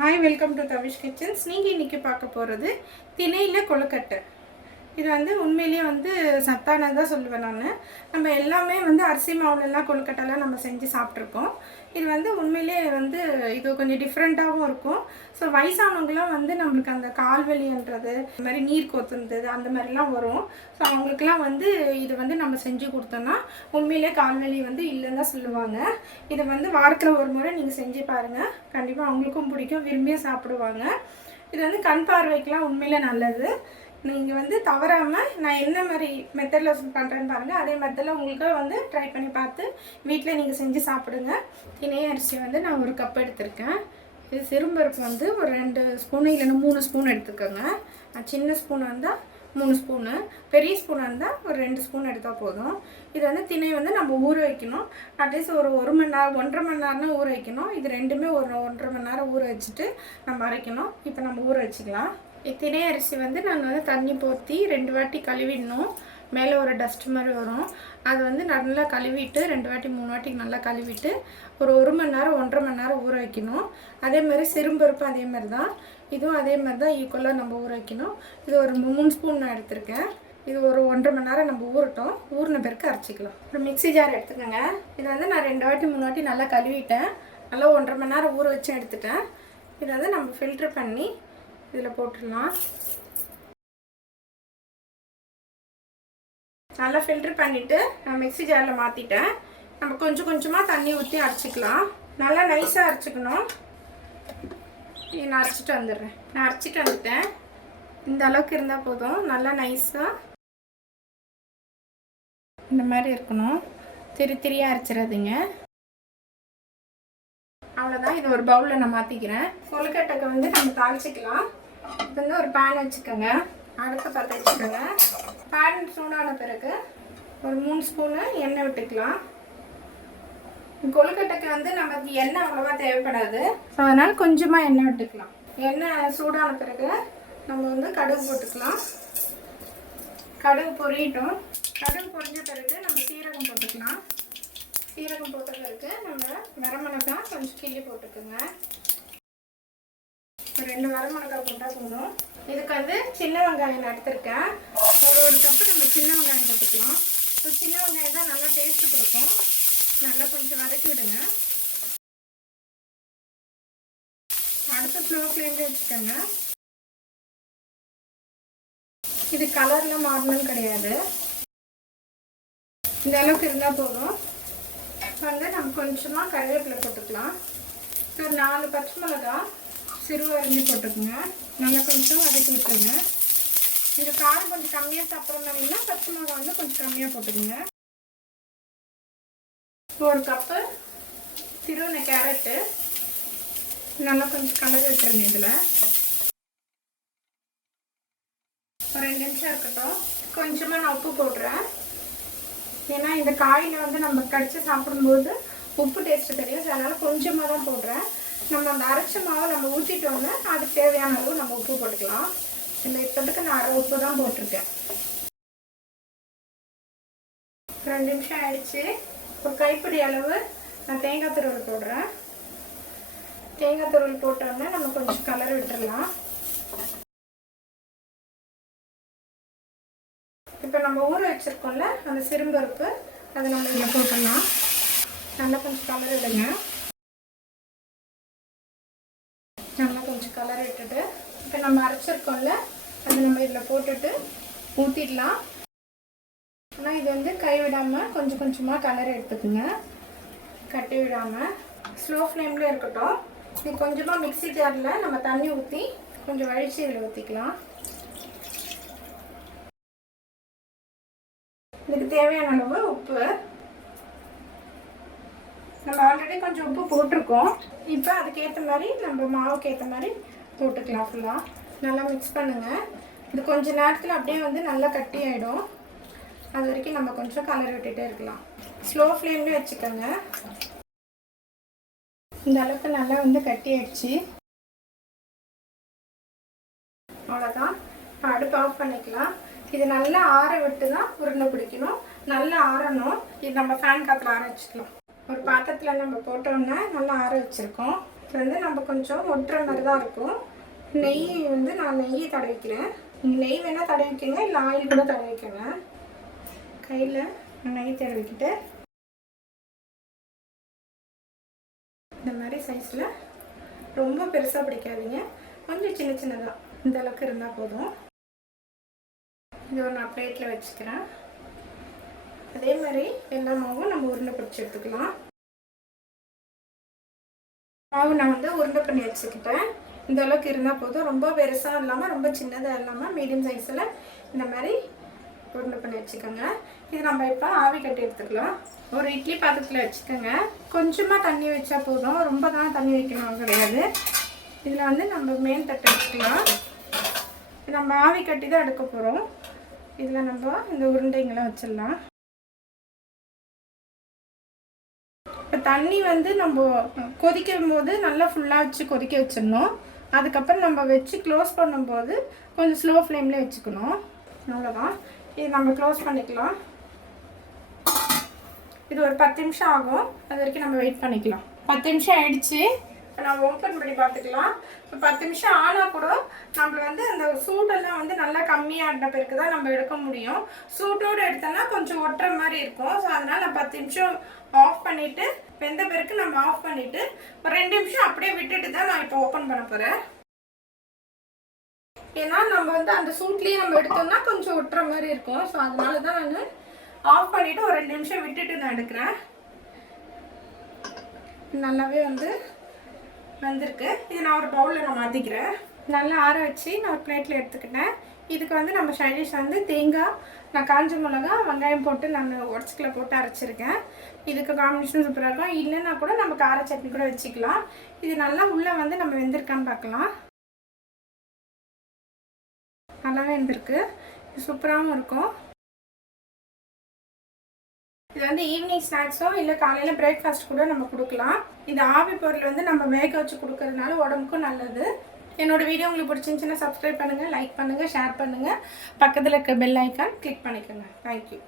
Hi, welcome to Tavish kitchens. நீங்கள் இன்றைக்கி பார்க்க போகிறது திணையில் கொழுக்கட்டை. இது உண்மையிலேயே சத்தானதாக சொல்லுவேன் நான். நம்ம எல்லாமே அரிசி மாவுலெல்லாம் கொழுக்கட்டைலாம் நம்ம செஞ்சு சாப்பிட்ருக்கோம். இது உண்மையிலேயே இது கொஞ்சம் டிஃப்ரெண்ட்டாகவும் இருக்கும். ஸோ வயசானவங்களாம் நம்மளுக்கு அந்த கால்வலின்றது, இந்த மாதிரி நீர் கொத்துறது அந்த மாதிரிலாம் வரும். ஸோ அவங்களுக்குலாம் இது நம்ம செஞ்சு கொடுத்தோன்னா உண்மையிலே கால்வலி இல்லைன்னு தான் சொல்லுவாங்க. இதை வாரத்தில் ஒரு முறை நீங்கள் செஞ்சு பாருங்கள். கண்டிப்பாக அவங்களுக்கும் பிடிக்கும், விரும்பியாக சாப்பிடுவாங்க. இது கண் பார்வைக்கெலாம் உண்மையிலே நல்லது. நீங்கள் தவறாமல் நான் என்ன மாதிரி மெத்தடில் பண்ணுறேன்னு பாருங்கள். அதே மெத்தடில் உங்களுக்கு ட்ரை பண்ணி பார்த்து வீட்டில் நீங்கள் செஞ்சு சாப்பிடுங்க. திணை அரிசி நான் ஒரு கப் எடுத்திருக்கேன். இது சிறும்பருப்பு ஒரு 2 ஸ்பூனு இல்லைன்னா 3 ஸ்பூன் எடுத்துக்கோங்க. சின்ன ஸ்பூன் வந்தால் 3 ஸ்பூனு, பெரிய ஸ்பூனாக இருந்தால் ஒரு 2 ஸ்பூன் எடுத்தால் போதும். இது திணை நம்ம ஊற வைக்கணும். அட்லீஸ்ட் ஒரு 1 மணி நேரம் 1.5 மணி நேரம்னா ஊற வைக்கணும். இது ரெண்டுமே ஒரு 1.5 மணி நேரம் ஊற வச்சுட்டு நம்ம அரைக்கணும். இப்போ நம்ம ஊற வச்சுக்கலாம். திணை அரிசி நாங்கள் தண்ணி போற்றி 2 வாட்டி கழுவிடணும். மேலே ஒரு டஸ்ட் மாதிரி வரும். அது நல்லா கழுவிட்டு 2 வாட்டி 3 வாட்டி நல்லா கழுவிட்டு ஒரு 1 மணி நேரம் 1.5 மணி நேரம் ஊற வைக்கணும். அதே மாதிரி சிறும்பருப்பு அதே மாதிரி தான், இதுவும் அதே மாதிரி தான் ஈக்குவலாக நம்ம ஊற வைக்கணும். இது ஒரு 3 ஸ்பூன் நான் எடுத்திருக்கேன். இது ஒரு 1.5 மணி நேரம் நம்ம ஊறட்டும். ஊறின பிறகு அரைச்சிக்கலாம். ஒரு மிக்ஸி ஜார் எடுத்துக்கோங்க. இது நான் 2 வாட்டி 3 வாட்டி நல்லா கழுவிட்டேன். நல்லா 1.5 மணி நேரம் ஊற வச்சு எடுத்துட்டேன். இது நம்ம ஃபில்ட்ரு பண்ணி இதில் போட்டுடலாம். நல்லா ஃபில்ட்ரு பண்ணிவிட்டு நான் மிக்ஸி ஜாரில் மாற்றிட்டேன். நம்ம கொஞ்சம் கொஞ்சமாக தண்ணி ஊற்றி அரைச்சிக்கலாம். நல்லா நைஸாக அரைச்சிக்கணும். நான் அரைச்சிட்டு வந்துடுறேன். நான் அரைச்சிட்டு வந்துட்டேன். இந்த அளவுக்கு இருந்தால் போதும். நல்லா நைஸாக இந்த மாதிரி இருக்கணும். திரியாக அரைச்சிடாதீங்க. அவ்வளோதான். இது ஒரு பவுலில் நான் மாற்றிக்கிறேன். கொழுக்கட்டைக்கு நம்ம தாளிச்சிக்கலாம். இது ஒரு பேன் வச்சுக்கோங்க. அடுப்பை பற்ற வச்சுக்கோங்க. பேன் சூடான பிறகு ஒரு 3 ஸ்பூனு எண்ணெய் விட்டுக்கலாம். கொழுக்கட்டைக்கு நமக்கு எண்ணெய் அவ்வளோவா தேவைப்படாது. ஸோ அதனால் கொஞ்சமாக எண்ணெய் விட்டுக்கலாம். எண்ணெய் சூடான பிறகு நம்ம கடுகு போட்டுக்கலாம். கடுகு பொரியட்டும். கடுகு பொரிஞ்ச பிறகு நம்ம சீரகம் போட்டுக்கலாம். சீரகம் போட்ட பிறகு நம்ம வரமிளகாய் கொஞ்சம் கிள்ளி போட்டுக்கோங்க. 2 வரமிளகாய் போட்டால் போதும். இதுக்கு சின்ன வெங்காயம் நான் எடுத்திருக்கேன். ஒரு கப்பு நம்ம சின்ன வெங்காயம் போட்டுக்கலாம். ஸோ சின்ன வெங்காயம் தான் நல்லா டேஸ்ட்டு கொடுக்கும். நல்லா கொஞ்சம் வதக்கி விடுங்க. அடுத்த ஸ்லோ ஃப்ளேம்ல வச்சுக்கோங்க. இது கலரில் மாறணும்னு கிடையாது. இந்த அளவுக்கு இருந்தால் போதும். நம்ம கொஞ்சமாக கருவேப்பிலை போட்டுக்கலாம். ஒரு 4 பச்சை மிளகாய் சிறுவ அரிஞ்சு போட்டுக்கோங்க. நல்லா கொஞ்சம் வதக்கி விட்டுருங்க. இந்த காரம் கொஞ்சம் கம்மியாக சாப்பிட்றோம்னா பச்சை மிளகாய் கொஞ்சம் கம்மியாக போட்டுக்கோங்க. ஒரு கப்பு திருவண்ண கேரட்டு நல்லா கொஞ்சம் கலரி விட்டுருங்க. இதில் ஒரு 2 நிமிஷம் இருக்கட்டும். கொஞ்சமாக நான் உப்பு போடுறேன். ஏன்னா இந்த காயில் நம்ம கடிச்சு சாப்பிடும்போது உப்பு டேஸ்ட்டு தெரியும். அதனால் கொஞ்சமாக தான் போடுறேன். நம்ம அந்த அரைச்ச மாவை நம்ம ஊற்றிட்டோன்னா அதுக்கு தேவையான அளவு நம்ம உப்பு போட்டுக்கலாம். இந்த இப்போதுக்கு நான் அரை உப்பு தான் போட்டிருக்கேன். 2 நிமிஷம் ஆயிடுச்சு. ஒரு கைப்பிடி அளவு நான் தேங்காய் துருவல் போடுறேன். தேங்காய் துருவல் போட்டோன்னா நம்ம கொஞ்சம் கலர் விட்டுடலாம். இப்போ நம்ம ஊற வச்சுருக்கோம்ல அந்த சிறும்பருப்பு, அதை நம்ம இதில் போட்டுடலாம். நல்லா கொஞ்சம் கலர் விடுங்க. நல்லா கொஞ்சம் கலர் விட்டுட்டு இப்போ நம்ம அரைச்சிருக்கோம்ல அதை நம்ம இதில் போட்டுட்டு ஊற்றிடலாம். ஆனால் இது கை விடாமல் கொஞ்சம் கொஞ்சமாக கலர் எடுத்துக்குங்க. கட்டி விடாமல் ஸ்லோ ஃப்ளேமில் இருக்கட்டும். இது கொஞ்சமாக மிக்ஸி ஜாரில் நம்ம தண்ணி ஊற்றி கொஞ்சம் வழித்து இதில் ஊற்றிக்கலாம். இதுக்கு தேவையான அளவு உப்பு. நம்ம ஆல்ரெடி கொஞ்சம் உப்பு போட்டிருக்கோம். இப்போ அதுக்கேற்ற மாதிரி நம்ம மாவுக்கு ஏற்ற மாதிரி போட்டுக்கலாம். ஃபுல்லாக நல்லா மிக்ஸ் பண்ணுங்கள். இது கொஞ்சம் நேரத்தில் அப்படியே நல்லா கட்டி ஆகிடும். அது வரைக்கும் நம்ம கொஞ்சம் கலர் விட்டுகிட்டே இருக்கலாம். ஸ்லோ ஃப்ளேம்லேயே வச்சுக்கோங்க. இந்த அளவுக்கு நல்லா கட்டி ஆயிடுச்சு. அவ்வளோதான். இப்போ அடுப்பு ஆஃப் பண்ணிக்கலாம். இது நல்லா ஆற விட்டு தான் உருண்டை பிடிக்கணும். நல்லா ஆறணும். இது நம்ம ஃபேன் காற்றுல ஆற வச்சுக்கலாம். ஒரு பாத்திரத்தில் நம்ம போட்டோம்னா நல்லா ஆற வச்சுருக்கோம். இது வந்து நம்ம கொஞ்சம் ஒட்டுற மாதிரி தான் இருக்கும். நெய் வந்து நான் நெய் தடவிக்கிறேன். நெய் வேணால் தடவிக்கங்க, இல்லை ஆயில் கூட தடவிக்கங்க. கையில் நெய் தடவிக்கிட்டு இந்த மாதிரி சைஸில், ரொம்ப பெருசாக பிடிக்காதீங்க, கொஞ்சம் சின்ன சின்னதாக இந்த அளவுக்கு இருந்தால் போதும். இது ஒரு நான் பிளேட்டில் வச்சுக்கிறேன். அதே மாதிரி எல்லா மாவும் நம்ம உருண்டை பிடிச்சி எடுத்துக்கலாம். மாவு நான் வந்து உருண்டை பண்ணி வச்சுக்கிட்டேன். இந்த அளவுக்கு இருந்தால் போதும், ரொம்ப பெருசாக இல்லாமல் ரொம்ப சின்னதாக இல்லாமல் மீடியம் சைஸில் இந்த மாதிரி உருண்டை பண்ணி வச்சுக்கோங்க. இது நம்ம இப்போ ஆவி கட்டி எடுத்துக்கலாம். ஒரு இட்லி பாத்திரத்தில் வச்சுக்கோங்க. கொஞ்சமாக தண்ணி வச்சா போதும், ரொம்ப தான் தண்ணி வைக்கணும் கிடையாது. இதில் வந்து நம்ம மேல் தட்டை வச்சுக்கலாம். நம்ம ஆவி கட்டி தான் எடுக்க போகிறோம். இதில் நம்ம இந்த உருண்டைங்களை வச்சிடலாம். இப்போ தண்ணி வந்து நம்ம கொதிக்கும் போது நல்லா ஃபுல்லாக வச்சு கொதிக்க வச்சிடணும். அதுக்கப்புறம் நம்ம வச்சு க்ளோஸ் பண்ணும்போது கொஞ்சம் ஸ்லோ ஃப்ளேம்லேயே வச்சுக்கணும். அவ்வளோதான். இது நம்ம க்ளோஸ் பண்ணிக்கலாம். இது ஒரு 10 நிமிஷம் ஆகும். அது வரைக்கும் நம்ம வெயிட் பண்ணிக்கலாம். 10 நிமிஷம் ஆயிடுச்சு. இப்போ நம்ம ஓப்பன் பண்ணி பார்த்துக்கலாம். இப்போ 10 நிமிஷம் ஆனால் கூட நம்மள வந்து அந்த சூடெல்லாம் வந்து நல்லா கம்மியாக பிறகு தான் நம்ம எடுக்க முடியும். சூட்டோடு எடுத்தோன்னா கொஞ்சம் ஒட்டுற மாதிரி இருக்கும். ஸோ அதனால் நான் 10 நிமிஷம் ஆஃப் பண்ணிவிட்டு, வெந்த பிறகு நம்ம ஆஃப் பண்ணிவிட்டு ஒரு 2 நிமிஷம் அப்படியே விட்டுட்டு தான் நான் இப்போ ஓப்பன் பண்ண போகிறேன். ஏன்னா நம்ம வந்து அந்த சூட்லேயே நம்ம எடுத்தோம்னா கொஞ்சம் ஒட்டுற மாதிரி இருக்கும். ஸோ அதனால தான் நான் ஆஃப் பண்ணிவிட்டு ஒரு 2 நிமிஷம் விட்டுட்டு நான் எடுக்கிறேன். நல்லாவே வந்து வந்திருக்கு. இது நான் ஒரு பவுலில் நான் மாற்றிக்கிறேன். நல்லா ஆற வச்சு நான் ஒரு பிளேட்டில் எடுத்துக்கிட்டேன். இதுக்கு வந்து நம்ம சைடிஷ் வந்து தேங்காய், நான் காஞ்ச மிளகா, வெங்காயம் போட்டு நான் உடச்சிக்கல போட்டு அரைச்சிருக்கேன். இதுக்கு காம்பினேஷன் சூப்பராக இருக்கும். இல்லைன்னா கூட நம்ம கார சட்னி கூட வச்சுக்கலாம். இது நல்லா உள்ளே வந்து நம்ம வெந்திருக்கான்னு பார்க்கலாம். நல்லாவே வெந்திருக்கு. இது சூப்பராகவும் இருக்கும். இது வந்து ஈவினிங் ஸ்நாக்ஸோ இல்லை காலையில் பிரேக்ஃபாஸ்ட் கூட நம்ம கொடுக்கலாம். இந்த ஆவி பொருள் வந்து நம்ம வேக வச்சு கொடுக்கறதுனால உடம்புக்கும் நல்லது. என்னோடய வீடியோ உங்களுக்கு பிடிச்சிருந்துச்சுன்னா சப்ஸ்கிரைப் பண்ணுங்கள், லைக் பண்ணுங்கள், ஷேர் பண்ணுங்கள். பக்கத்தில் இருக்க பெல் ஐக்கான் கிளிக் பண்ணிக்கோங்க. தேங்க்யூ.